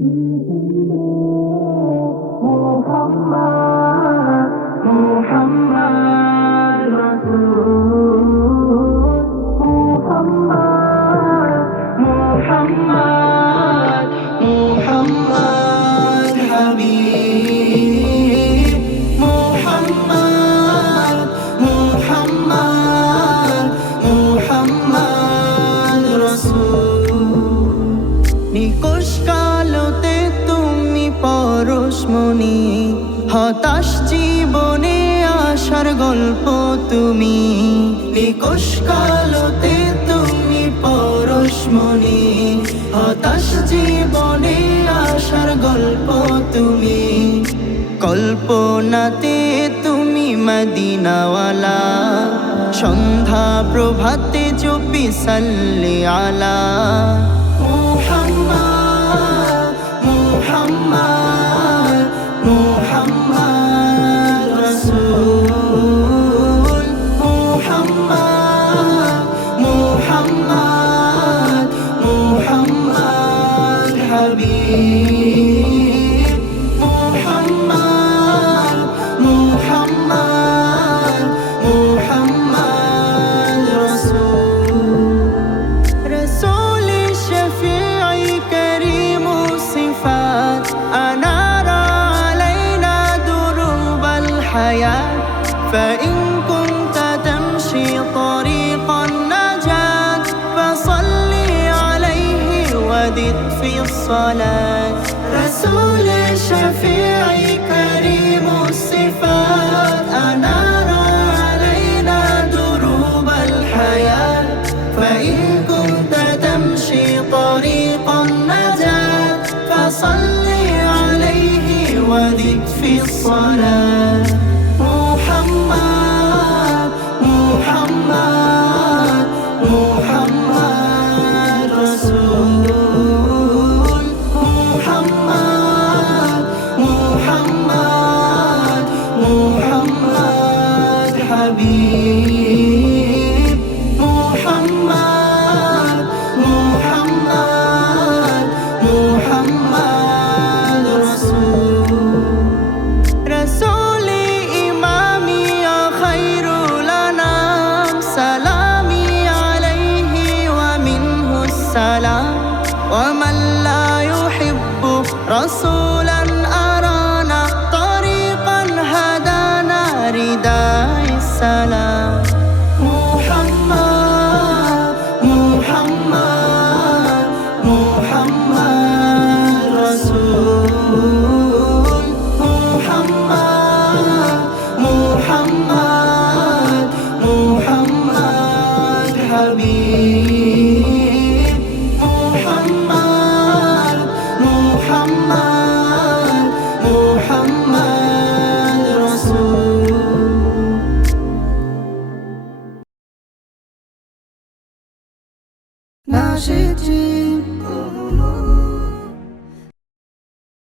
Muhammad, Muhammad, Rasul. Muhammad, Muhammad পরশমণি হতাশ জীবনে আসার গল্প তুমি। নিকোষ কালোতে তুমি পরশমণি, হতাশ জীবনে আসার গল্প তুমি। কল্পনাতে তুমি মদিনাওয়ালা, সন্ধ্যা প্রভাতে জপি সাল্লি আলা فإن كنت تمشي طريق في الصلاة. رسول الشفيع كريم الصفات. أنار علينا دروب الحياة. فإن كنت تمشي طريق النجاة فصل عليه وذك في الصلاة. رسولا أرانا طريقا هدانا رداء السلام. محمد محمد محمد رسول. محمد محمد محمد حبيب. на житті.